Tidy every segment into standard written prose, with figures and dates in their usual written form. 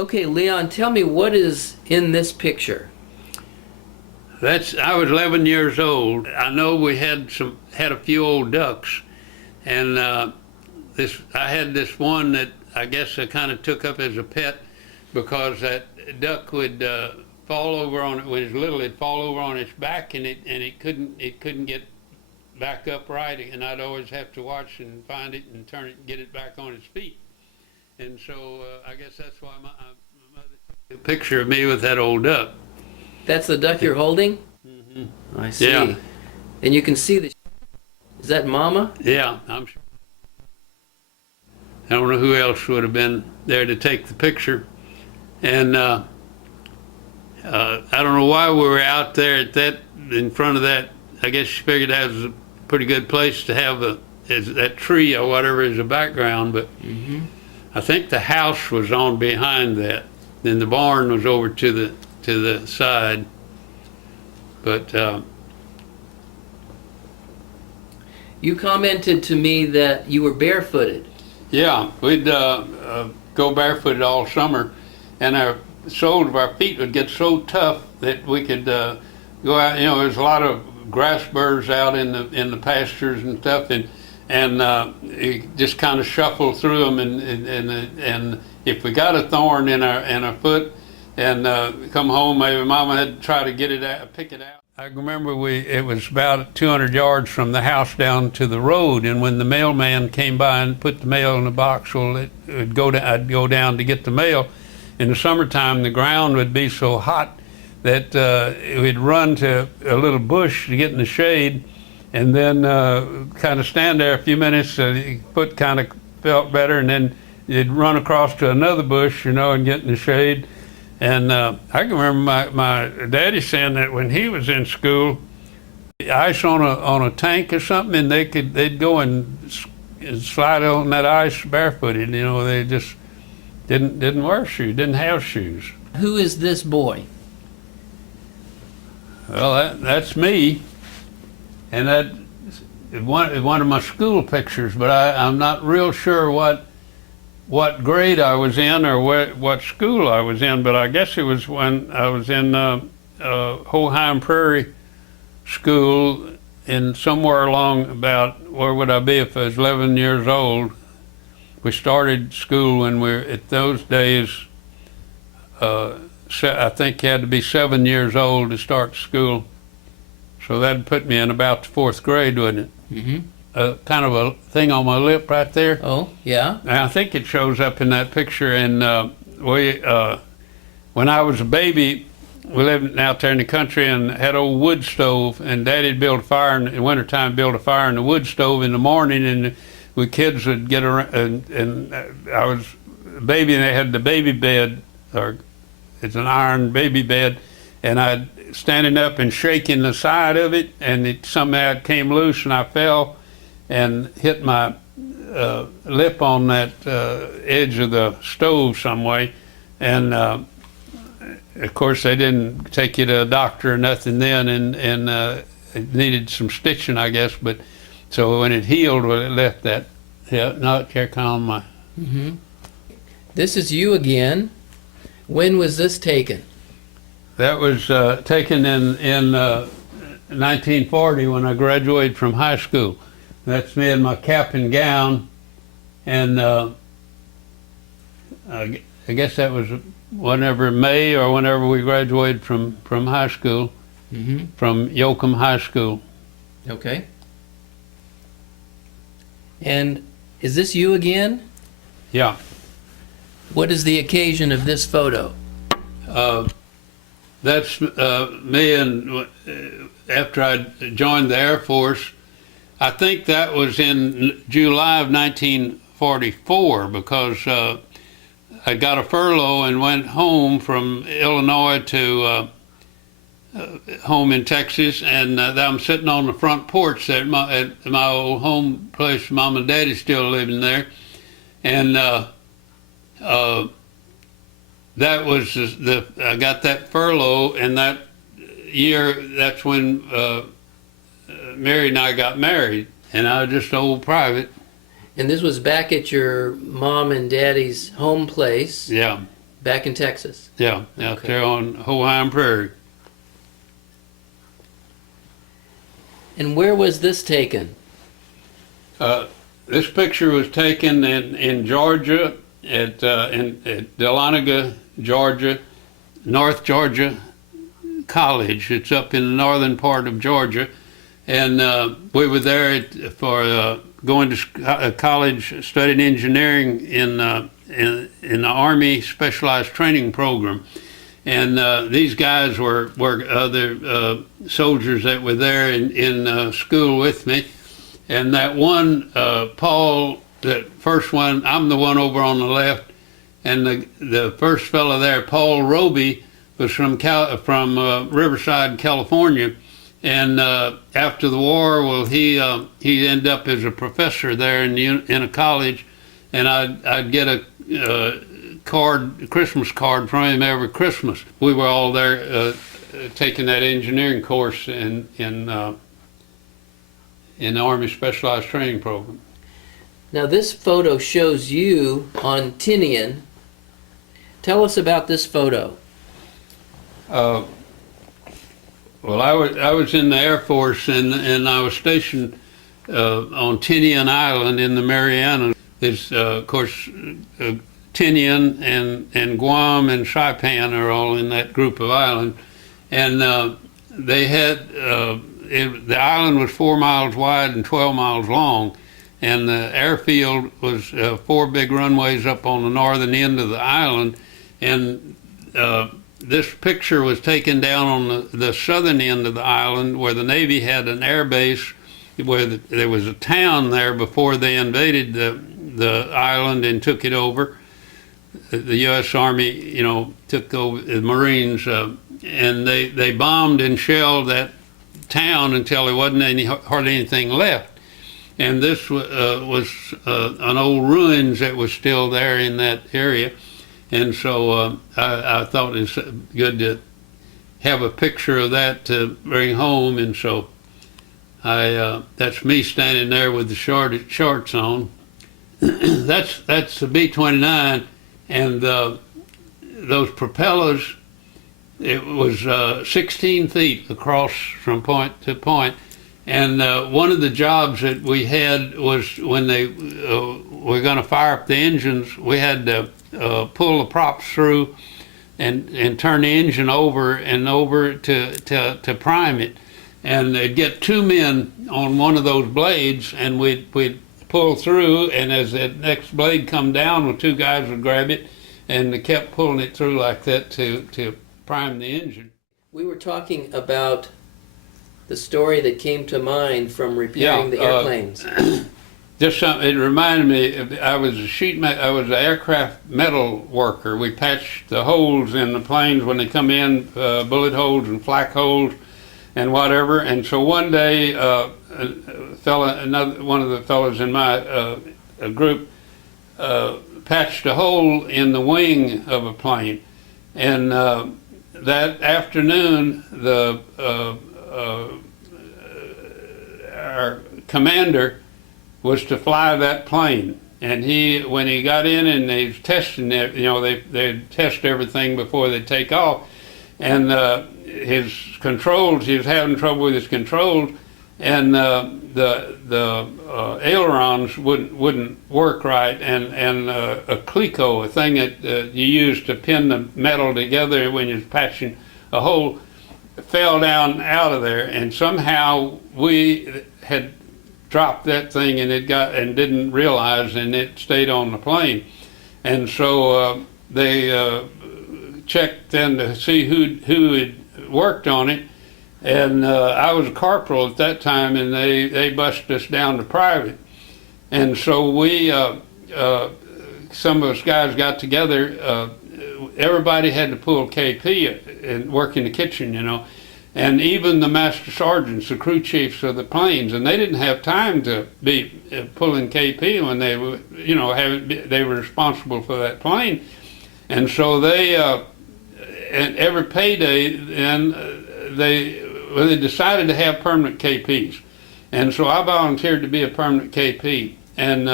Okay, Leon, tell me what is in this picture. I was 11 years old. I know we had a few old ducks, and I had this one that I guess I kind of took up as a pet because that duck would fall over on it when it was little. It'd fall over on its back, and it couldn't get back upright, and I'd always have to watch and find it and turn it and get it back on its feet. And so I guess that's why my mother took a picture of me with that old duck. That's the duck you're holding? Mm-hmm. I see. Yeah. And you can see is that Mama? Yeah, I'm sure. I don't know who else would have been there to take the picture. And I don't know why we were out there in front of that. I guess she figured that was a pretty good place to have that tree or whatever as a background, but I think the house was on behind that. Then the barn was over to the side. But you commented to me that you were barefooted. yeah, we'd go barefooted all summer, and our soles of our feet would get so tough that we could go out. You know, there's a lot of grass burrs out in the pastures and stuff, and you just kind of shuffle through them, and if we got a thorn in our foot, and come home, maybe Mama had to try to get it out, pick it out. I remember it was about 200 yards from the house down to the road, and when the mailman came by and put the mail in the box, well, I'd go down to get the mail. In the summertime, the ground would be so hot that we'd run to a little bush to get in the shade, and then kind of stand there a few minutes. Your foot kind of felt better, and then you'd run across to another bush, and get in the shade. And I can remember my daddy saying that when he was in school, ice on a tank or something, and they'd go and slide on that ice barefooted. They just didn't wear shoes, didn't have shoes. Who is this boy? Well, that's me, and that is one of my school pictures. But I'm not real sure what grade I was in or what school I was in. But I guess it was when I was in Hoheim Prairie School, in somewhere along about, where would I be if I was 11 years old? We started school when at those days. I think you had to be 7 years old to start school. So that'd put me in about the 4th grade, wouldn't it? Mm-hmm. Kind of a thing on my lip right there. Oh, yeah. And I think it shows up in that picture. And when I was a baby, we lived out there in the country and had an old wood stove. And Daddy'd build a fire in the wintertime, build a fire in the wood stove in the morning. And we kids would get around. And I was a baby, and they had the baby bed, or it's an iron baby bed, and I'd standing up and shaking the side of it, and somehow it came loose, and I fell and hit my lip on that edge of the stove some way. And of course, they didn't take you to a doctor or nothing then, and it needed some stitching, I guess. But so when it healed, well, it left that. Yeah, not kind of on my. Mm-hmm. This is you again. When was this taken? That was taken in 1940 when I graduated from high school. That's me in my cap and gown, and I guess that was whenever May or whenever we graduated from high school, from Yoakum High School. Okay. And is this you again? Yeah. What is the occasion of this photo? That's me, and after I joined the Air Force. I think that was in July of 1944, because I got a furlough and went home from Illinois to home in Texas, and I'm sitting on the front porch there at my old home place. Mom and Daddy still living there, and that was I got that furlough, and that year, that's when Mary and I got married, and I was just an old private. And this was back at your mom and daddy's home place. Yeah. Back in Texas. Yeah, out Okay. there on Hawaiian Prairie. And where was this taken? This picture was taken in Georgia, at Dahlonega, Georgia, North Georgia College. It's up in the northern part of Georgia. And we were there for going to college, studying engineering in the Army Specialized Training Program. And these guys were other soldiers that were there in school with me. And that one, Paul, that first one, I'm the one over on the left, and the first fellow there, Paul Roby, was from Riverside, California. And after the war, well, he ended up as a professor there in a college, and I'd get a Christmas card from him every Christmas. We were all there taking that engineering course in the Army Specialized Training Program. Now this photo shows you on Tinian. Tell us about this photo. Well, I was in the Air Force, and I was stationed on Tinian Island in the Marianas. There's, of course, Tinian and Guam and Saipan are all in that group of islands. And they had, the island was 4 miles wide and 12 miles long. And the airfield was 4 big runways up on the northern end of the island. And this picture was taken down on the southern end of the island where the Navy had an air base, where there was a town there before they invaded the island and took it over. The U.S. Army, took over the Marines, and they bombed and shelled that town until there wasn't hardly anything left. And this was an old ruins that was still there in that area. And so I thought it's good to have a picture of that to bring home. And so that's me standing there with the shorts on. That's the B-29, and those propellers, it was 16 feet across from point to point. And one of the jobs that we had was when they were going to fire up the engines, we had to pull the props through and turn the engine over to prime it. And they'd get 2 men on one of those blades, and we'd pull through, and as that next blade come down, the 2 guys would grab it, and they kept pulling it through like that to prime the engine. We were talking about the story that came to mind from repairing the airplanes. Just something, it reminded me, I was an aircraft metal worker. We patched the holes in the planes when they come in, bullet holes and flak holes and whatever. And so one day, one of the fellows in my group patched a hole in the wing of a plane. And that afternoon, our commander was to fly that plane, and when he got in and they was testing it, they test everything before they take off, and his controls, he was having trouble with his controls, and the ailerons wouldn't work right, and a cleco, a thing that you use to pin the metal together when you're patching a hole, fell down out of there, and somehow we had dropped that thing, and didn't realize, and it stayed on the plane. And so they checked then to see who had worked on it, and I was a corporal at that time, and they busted us down to private. And so we, some of us guys got together, everybody had to pull KP and work in the kitchen, and even the master sergeants, the crew chiefs of the planes, and they didn't have time to be pulling KP when they were, they were responsible for that plane. And so they, and every payday, then they decided to have permanent KPs. And so I volunteered to be a permanent KP. And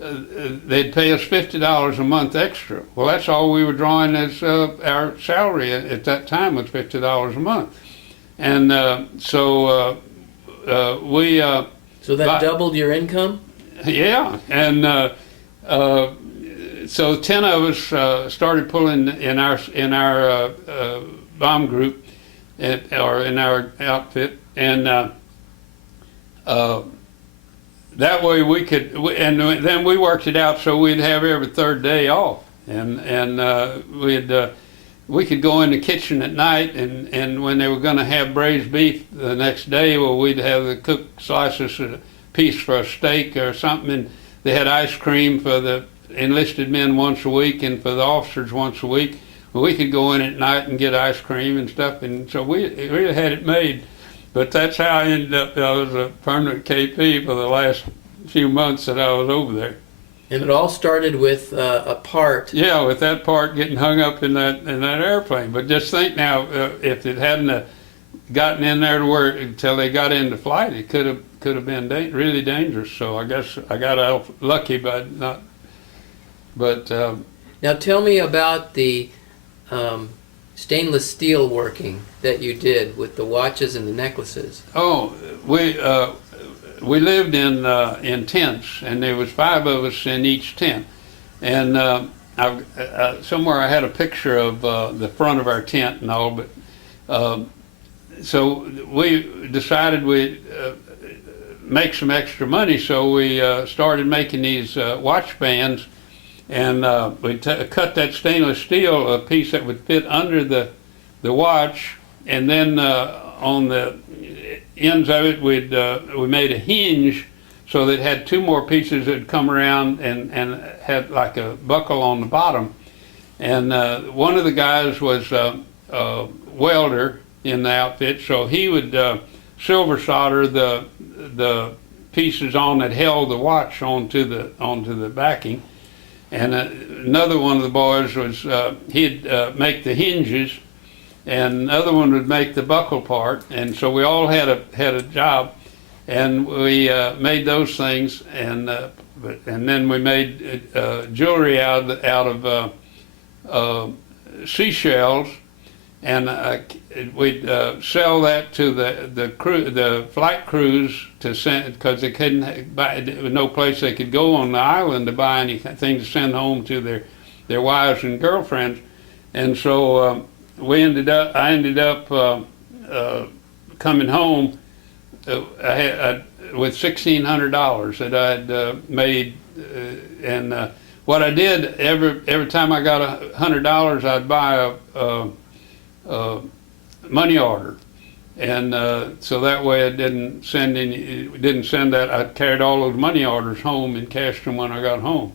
they'd pay us $50 a month extra. Well, that's all we were drawing as our salary at that time was $50 a month, and we. So that doubled your income? Yeah, and so 10 of us started pulling in our bomb group, or in our outfit, and that way we could, and then we worked it out so we'd have every third day off, and we could go in the kitchen at night, and when they were going to have braised beef the next day, well, we'd have the cooked slices of a piece for a steak or something, and they had ice cream for the enlisted men once a week and for the officers once a week. Well, we could go in at night and get ice cream and stuff, and so we really had it made. But that's how I ended up. I was a permanent KP for the last few months that I was over there. And it all started with a part. Yeah, with that part getting hung up in that airplane. But just think now, if it hadn't gotten in there to where until they got into flight, it could have been really dangerous. So I guess I got out lucky, but not. But now tell me about the stainless steel working that you did with the watches and the necklaces. Oh, we lived in tents, and there was 5 of us in each tent. And somewhere I had a picture of the front of our tent and all, but so we decided we'd make some extra money, so we started making these watch bands, and we cut that stainless steel, a piece that would fit under the watch, and then on the ends of it we made a hinge so that it had 2 more pieces that come around and had like a buckle on the bottom. And one of the guys was a welder in the outfit, so he would silver solder the pieces on that held the watch onto the backing. And another one of the boys was he'd make the hinges, and another one would make the buckle part. And so we all had a job, and we made those things, and then we made jewelry out of seashells, and we'd sell that to the flight crews to send, because they couldn't buy, there was no place they could go on the island to buy anything to send home to their wives and girlfriends. And so I ended up coming home with $1,600 that I'd made, and what I did every time I got $100, I'd buy a money order, and so that way I didn't send that. I carried all those money orders home and cashed them when I got home,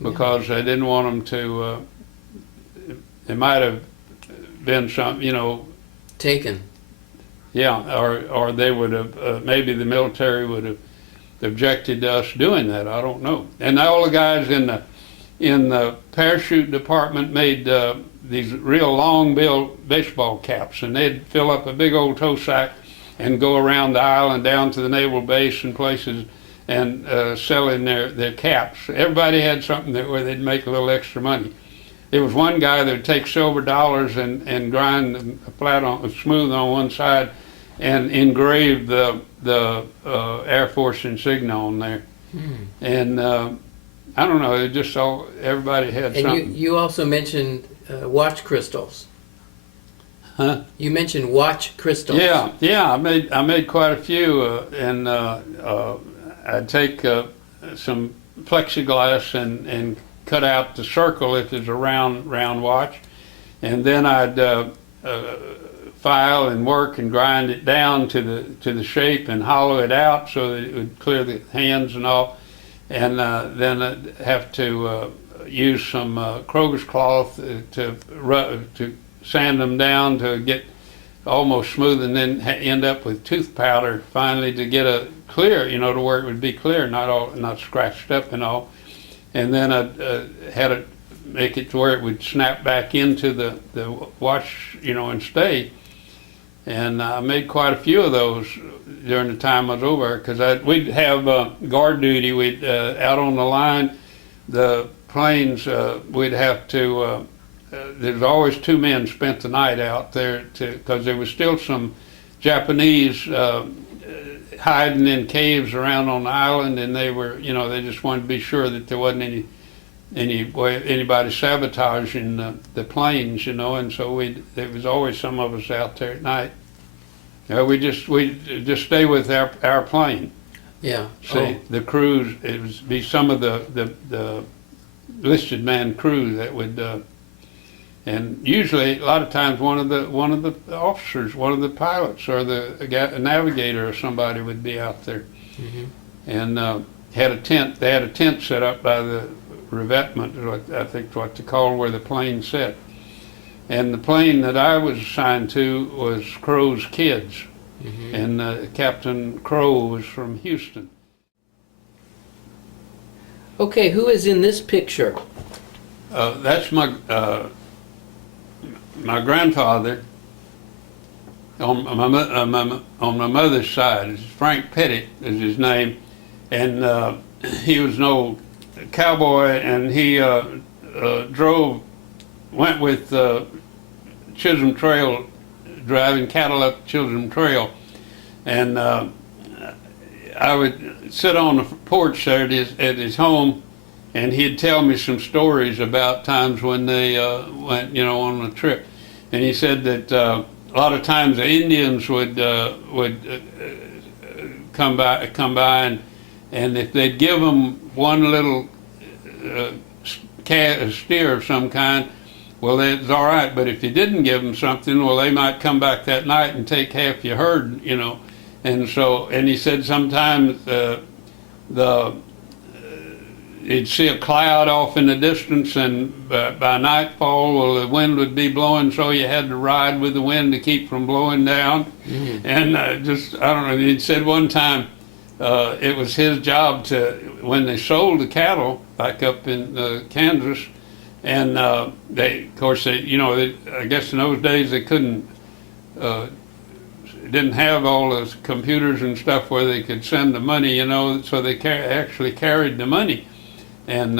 because I didn't want them to. It might have been some, taken. Yeah, or they would have, maybe the military would have objected to us doing that. I don't know. And all the guys in the parachute department made these real long bill baseball caps, and they'd fill up a big old tow sack and go around the island down to the naval base and places and selling their caps. Everybody had something where they'd make a little extra money. There was one guy that would take silver dollars and grind them smooth on one side and engrave the Air Force insignia on there. And I don't know, it just all, everybody had something. And you also mentioned watch crystals. Huh? You mentioned watch crystals. Yeah, I made quite a few, and I'd take some plexiglass and cut out the circle if it's a round watch, and then I'd file and work and grind it down to the shape and hollow it out so that it would clear the hands and all, and then I'd have to use some Kroger's cloth to sand them down to get almost smooth, and then end up with tooth powder finally to get a clear, to where it would be clear, not scratched up and all. And then I had to make it to where it would snap back into the watch, and stay. And I made quite a few of those during the time I was over there, because we'd have guard duty. We'd out on the line, the planes. We'd have to. There's always two men spent the night out there, because there was still some Japanese hiding in caves around on the island, and they were, they just wanted to be sure that there wasn't anybody sabotaging the planes, and so there was always some of us out there at night. We just stay with our plane. Yeah. See, the crews, it would be some of the listed man crew that would, and usually a lot of times one of the officers, one of the pilots, or a navigator or somebody would be out there, and had a tent. They had a tent set up by the revetment, I think what they call where the plane set. And the plane that I was assigned to was Crow's kids, and Captain Crow was from Houston. Okay, who is in this picture? That's my grandfather on my mother's side. It's Frank Pettit is his name, and he was an old cowboy, and he went with Chisholm Trail, driving cattle up Chisholm Trail, and I would sit on the porch there at his home, and he'd tell me some stories about times when they went, on a trip, and he said that a lot of times the Indians would come by, and if they'd give them one little steer of some kind, well, it's all right. But if you didn't give them something, well, they might come back that night and take half your herd, And so, and he said sometimes you'd see a cloud off in the distance, and by nightfall, well, the wind would be blowing, so you had to ride with the wind to keep from blowing down. And I don't know, he said one time it was his job when they sold the cattle back up in Kansas, and I guess in those days they didn't have all those computers and stuff where they could send the money, so they actually carried the money. And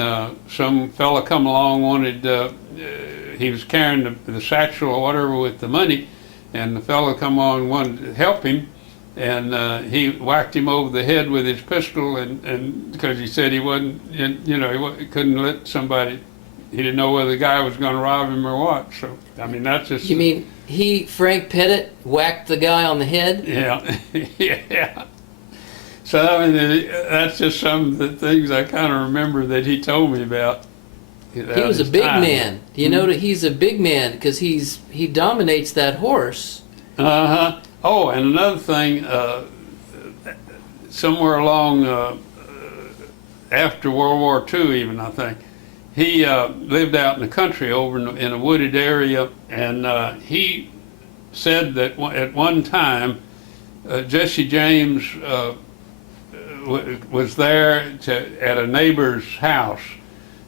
some fella come along, he was carrying the satchel or whatever with the money, and the fella come along, wanted to help him, and he whacked him over the head with his pistol, and because he said he wasn't, he couldn't let somebody, he didn't know whether the guy was going to rob him or what. So, I mean, that's just... You mean Frank Pettit, whacked the guy on the head? Yeah, yeah. So, I mean, that's just some of the things I kind of remember that he told me about. He was a big man. Do you know that he's a big man because he dominates that horse? Uh-huh. Oh, and another thing, somewhere along after World War II even, I think, he lived out in the country over in a wooded area, and he said that at one time Jesse James was there at a neighbor's house,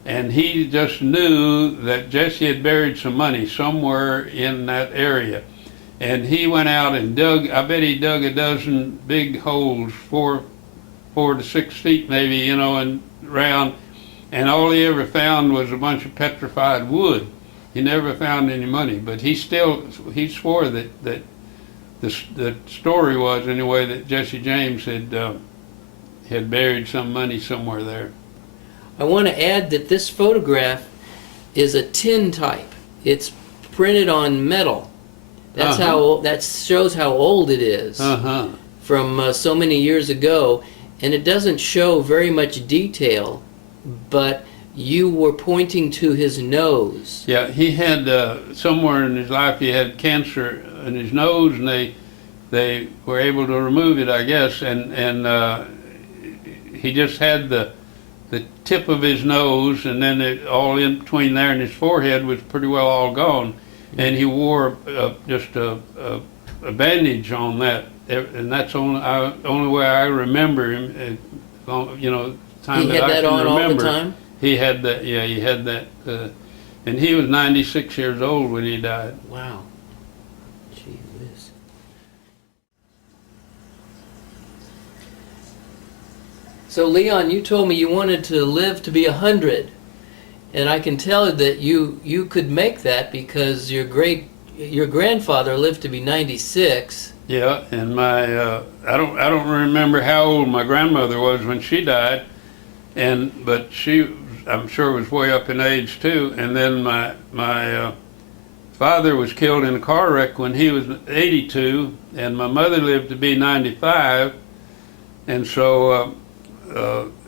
and he just knew that Jesse had buried some money somewhere in that area. And he went out and dug, I bet he dug a dozen big holes, 4 to 6 feet maybe, and round, and all he ever found was a bunch of petrified wood. He never found any money, but he swore that the story was, anyway, that Jesse James had buried some money somewhere there. I want to add that this photograph is a tin type. It's printed on metal. That's that shows how old it is from so many years ago, and it doesn't show very much detail, but you were pointing to his nose. Yeah, he had somewhere in his life he had cancer in his nose, and they were able to remove it, I guess, and he just had the tip of his nose, and then all in between there and his forehead was pretty well all gone. And he wore just a bandage on that, and that's the only way I remember him. Time he that had I that can on remember. all the time? He had that. Yeah, he had that, and he was 96 years old when he died. Wow. Gee whiz. So Leon, you told me you wanted to live to be 100, and I can tell that you could make that because your grandfather lived to be 96. Yeah, and my I don't remember how old my grandmother was when she died, but she, I'm sure, was way up in age too. And then my father was killed in a car wreck when he was 82, and my mother lived to be 95. And so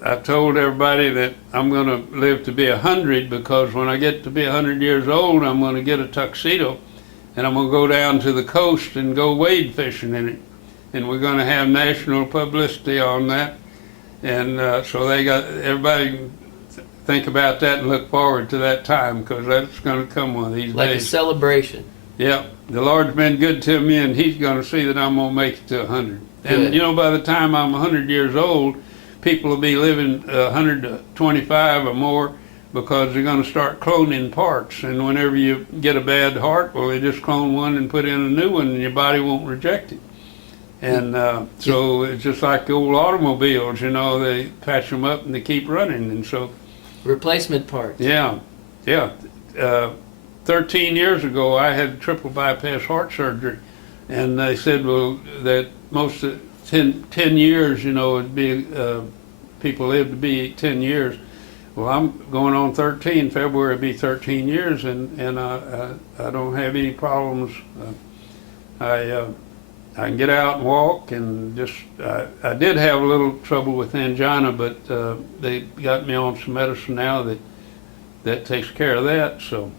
I told everybody that I'm going to live to be 100, because when I get to be 100 years old, I'm going to get a tuxedo, and I'm going to go down to the coast and go wade fishing in it. And we're going to have national publicity on that. And so they got everybody think about that and look forward to that time, because that's going to come one of these days. Like a celebration. Yeah, the Lord's been good to me, and He's going to see that I'm going to make it to 100. And you know, by the time I'm 100 years old, people will be living 125 or more, because they're going to start cloning parts. And whenever you get a bad heart, well, they just clone one and put in a new one, and your body won't reject it. And so it's just like the old automobiles, you know, they patch them up and they keep running. And so replacement parts. Yeah. 13 years ago, I had triple bypass heart surgery, and they said, well, that most of 10 years, you know, it'd be people live to be 10 years. Well, I'm going on 13. February will be 13 years, and I don't have any problems. I can get out and walk, and just I did have a little trouble with angina, but they got me on some medicine now that takes care of that. So.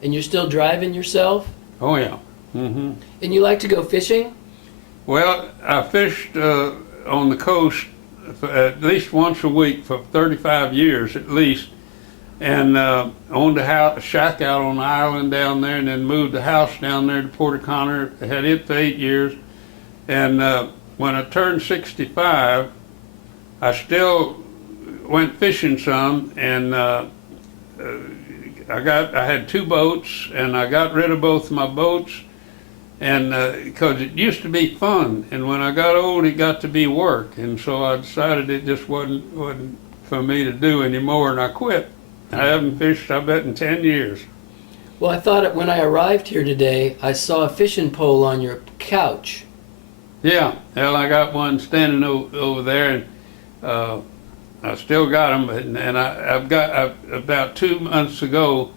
And you're still driving yourself? Oh yeah. Mm-hmm. And you like to go fishing? Well, I fished on the coast at least once a week for 35 years at least, and owned a shack out on the island down there, and then moved the house down there to Port O'Connor. I had it for 8 years. And when I turned 65, I still went fishing some, and I had 2 boats, and I got rid of both of my boats, and because it used to be fun, and when I got old, it got to be work, and so I decided it just wasn't for me to do anymore, and I quit. I haven't fished, I bet, in 10 years. Well, I thought when I arrived here today, I saw a fishing pole on your couch. Yeah, well, I got one standing over there, and I still got them. And I've got about 2 months ago,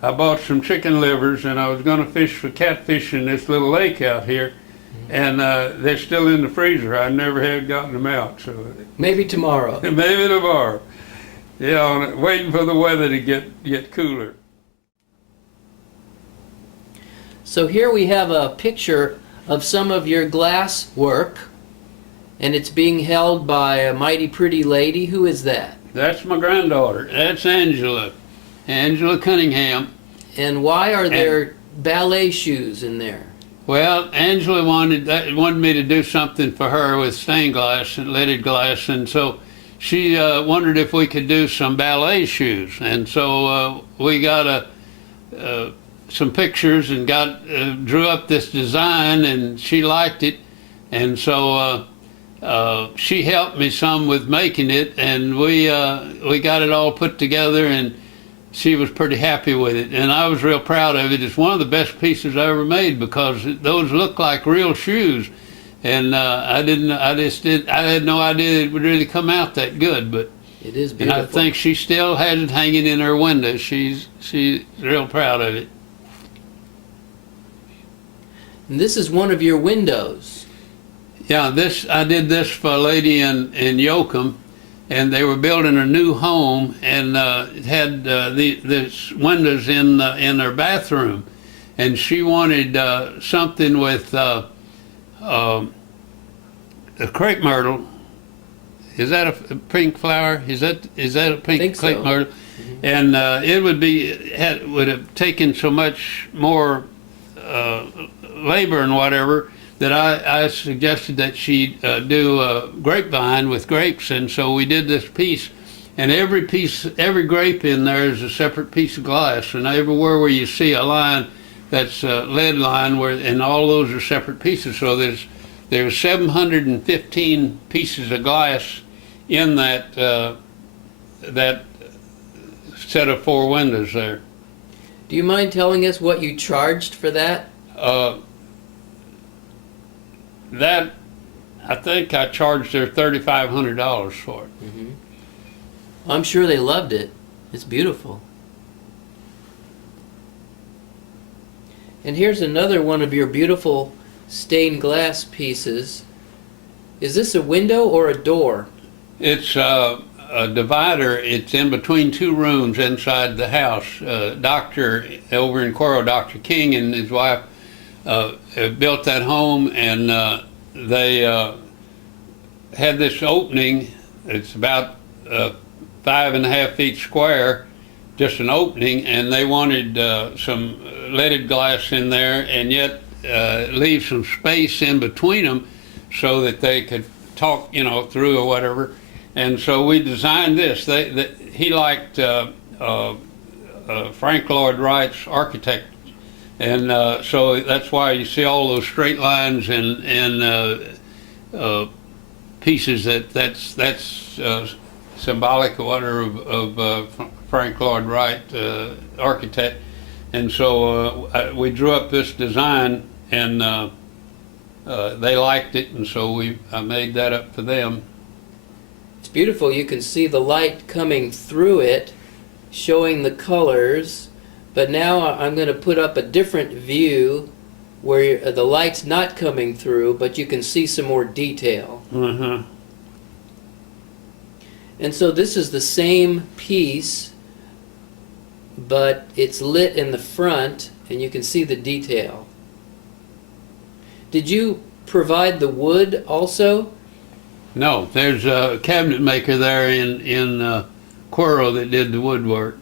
I bought some chicken livers, and I was going to fish for catfish in this little lake out here, and they're still in the freezer. I never had gotten them out, so maybe tomorrow. Maybe tomorrow. Yeah, waiting for the weather to get cooler. So here we have a picture of some of your glass work, and it's being held by a mighty pretty lady. Who is that? That's my granddaughter. That's Angela Cunningham. And why are there ballet shoes in there? Well, Angela wanted me to do something for her with stained glass and leaded glass, and so she wondered if we could do some ballet shoes. And so we got some pictures and drew up this design, and she liked it, and so she helped me some with making it, and we got it all put together, and she was pretty happy with it, and I was real proud of it. It's one of the best pieces I ever made, because those look like real shoes, and I had no idea it would really come out that good, but it is beautiful. And I think she still has it hanging in her window. She's real proud of it. And this is one of your windows. Yeah, I did this for a lady in Yoakum, and they were building a new home, and it had these windows in their bathroom, and she wanted something with a crepe myrtle. Is that a pink flower? Is that a pink crepe myrtle? Mm-hmm. And it would have taken so much more labor and whatever, that I suggested that she do a grapevine with grapes, and so we did this piece. And every grape in there is a separate piece of glass, and everywhere where you see a line that's a lead line, and all those are separate pieces. So there's 715 pieces of glass in that set of 4 windows there. Do you mind telling us what you charged for that? That, I think I charged her $3,500 for it. Mm-hmm. I'm sure they loved it. It's beautiful. And here's another one of your beautiful stained glass pieces. Is this a window or a door? It's a divider. It's in between 2 rooms inside the house. Doctor over in Coro, Dr. King and his wife built that home, and they had this opening. It's about 5.5 feet square, just an opening, and they wanted some leaded glass in there, and yet leave some space in between them so that they could talk, through or whatever. And so we designed this. He liked Frank Lloyd Wright's architect, and so that's why you see all those straight lines and pieces. That's symbolic or whatever of Frank Lloyd Wright, architect. And so we drew up this design, and they liked it, and so I made that up for them. It's beautiful. You can see the light coming through it, showing the colors. But now I'm going to put up a different view where the light's not coming through, but you can see some more detail. Uh-huh. And so this is the same piece, but it's lit in the front, and you can see the detail. Did you provide the wood also? No, there's a cabinet maker there in Coro that did the woodwork.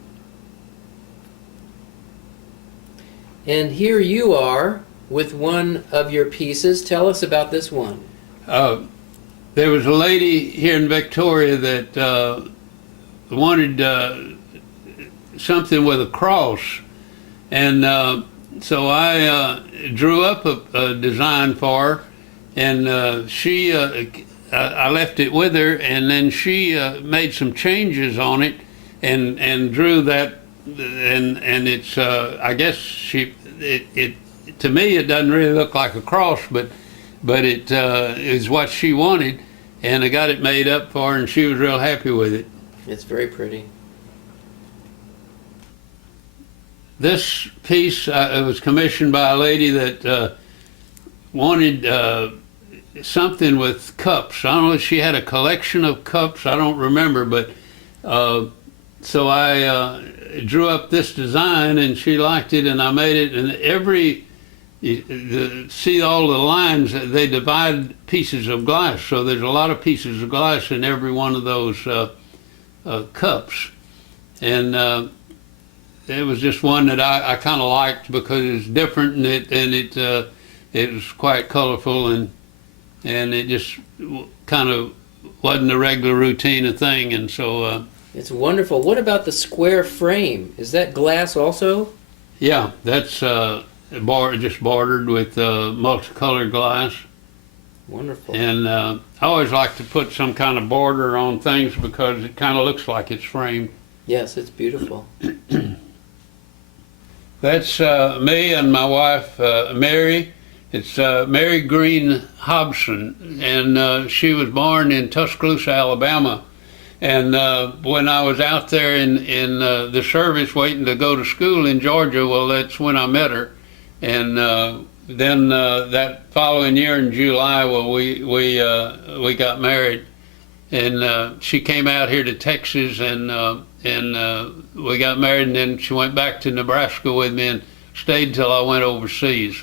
And here you are with one of your pieces. Tell us about this one. There was a lady here in Victoria that wanted something with a cross, and so I drew up a design for her, and I left it with her, and then she made some changes on it, and drew that, and it's I guess it to me it doesn't really look like a cross, but it is what she wanted, and I got it made up for her, and she was real happy with it. It's very pretty. This piece it was commissioned by a lady that wanted something with cups. I don't know if she had a collection of cups, I don't remember, but so I drew up this design, and she liked it, and I made it, and see all the lines, they divide pieces of glass, so there's a lot of pieces of glass in every one of those cups, and it was just one that I kind of liked because it's different, and it was quite colorful, and it just kind of wasn't a regular routine of thing, and so it's wonderful. What about the square frame? Is that glass also? Yeah, that's just bordered with multicolored glass. Wonderful. And I always like to put some kind of border on things because it kind of looks like it's framed. Yes, it's beautiful. That's me and my wife, Mary. It's Mary Green Hobson, and she was born in Tuscaloosa, Alabama. And when I was out there in the service waiting to go to school in Georgia, well, that's when I met her. And then that following year in July, well, we got married, and she came out here to Texas, and we got married, and then she went back to Nebraska with me and stayed till I went overseas.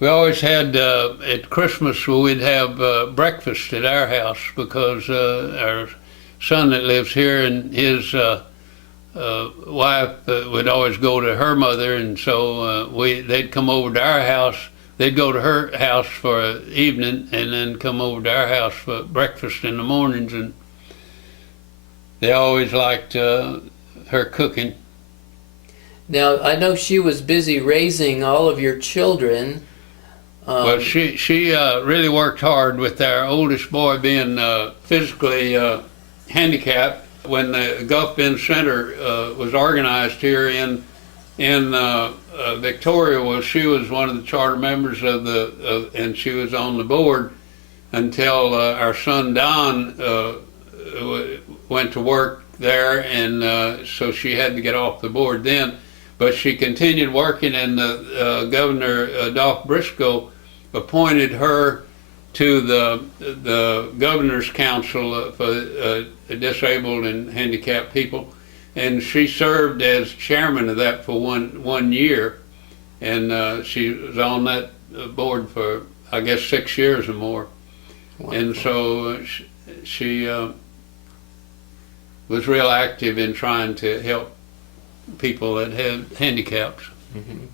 We always had at Christmas we'd have breakfast at our house because our son that lives here and his wife would always go to her mother, and so they'd come over to our house. They'd go to her house for an evening and then come over to our house for breakfast in the mornings, and they always liked her cooking. Now, I know she was busy raising all of your children. But she really worked hard with our oldest boy being physically handicapped. When the Gulf Bend Center was organized here in Victoria, well, she was one of the charter members of and she was on the board until our son Don went to work there, and so she had to get off the board then. But she continued working, and Governor Dolph Briscoe appointed her to the Governor's Council for disabled and handicapped people, and she served as chairman of that for one year, and she was on that board for, I guess, 6 years or more. Wonderful. And so she was real active in trying to help people that had handicaps. Mm-hmm.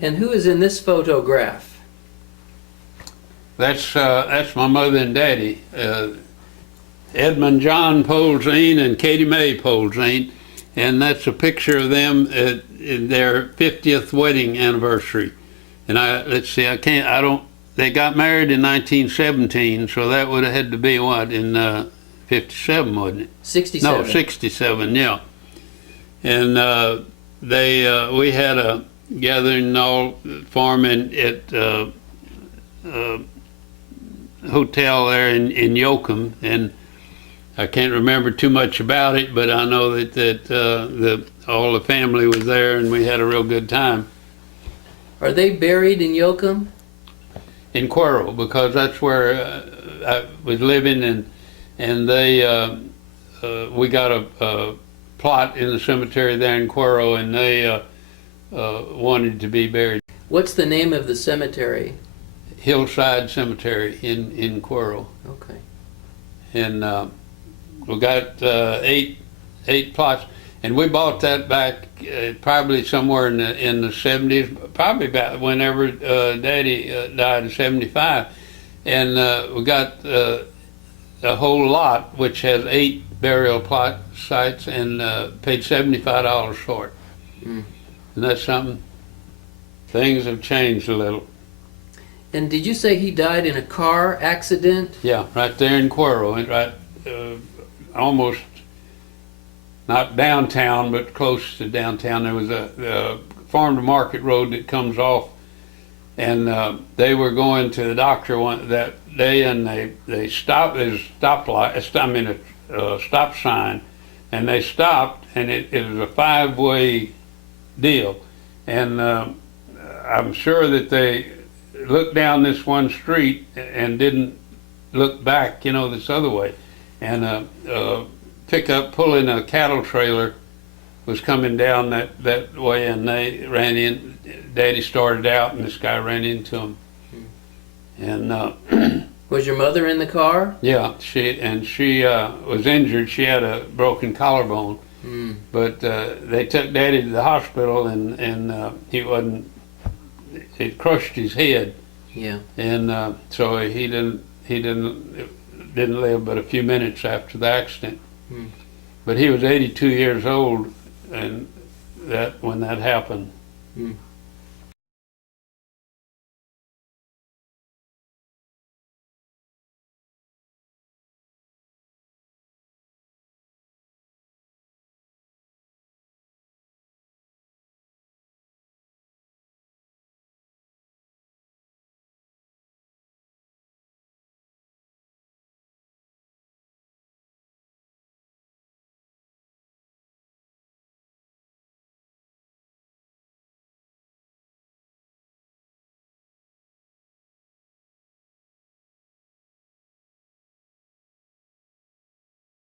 And who is in this photograph? That's my mother and daddy, Edmund John Polzin and Katie Mae Polzin, and that's a picture of them in their 50th wedding anniversary. And they got married in 1917, so that would have had to be what, in 57, wasn't it? 67. No, 67, yeah. And we had a gathering all farming at hotel there in Yoakum, and I can't remember too much about it, but I know that all the family was there, and we had a real good time. Are they buried in Yoakum? In Cuero, because that's where I was living, and they we got a plot in the cemetery there in Cuero, and they wanted to be buried. What's the name of the cemetery? Hillside Cemetery in Cuero. Okay. And we got eight plots, and we bought that back probably somewhere in the 70s, probably about whenever Daddy died in 75, and we got a whole lot which has 8 burial plot sites, and paid $75 for it. Mm. And that's something. Things have changed a little. And did you say he died in a car accident? Yeah, right there in Cuero, right, almost not downtown, but close to downtown. There was a farm to market road that comes off, and they were going to the doctor that day, and they stopped. There's a stop sign, and they stopped, and it was a 5-way deal, and I'm sure that they looked down this one street and didn't look back, this other way, and pickup pulling a cattle trailer was coming down that way, and they ran in. Daddy started out, and this guy ran into him. And was your mother in the car? Yeah, she was injured. She had a broken collarbone. Mm. But they took Daddy to the hospital, and he wasn't. It crushed his head. Yeah. And so he didn't live but a few minutes after the accident. Mm. But he was 82 years old, and when that happened. Mm.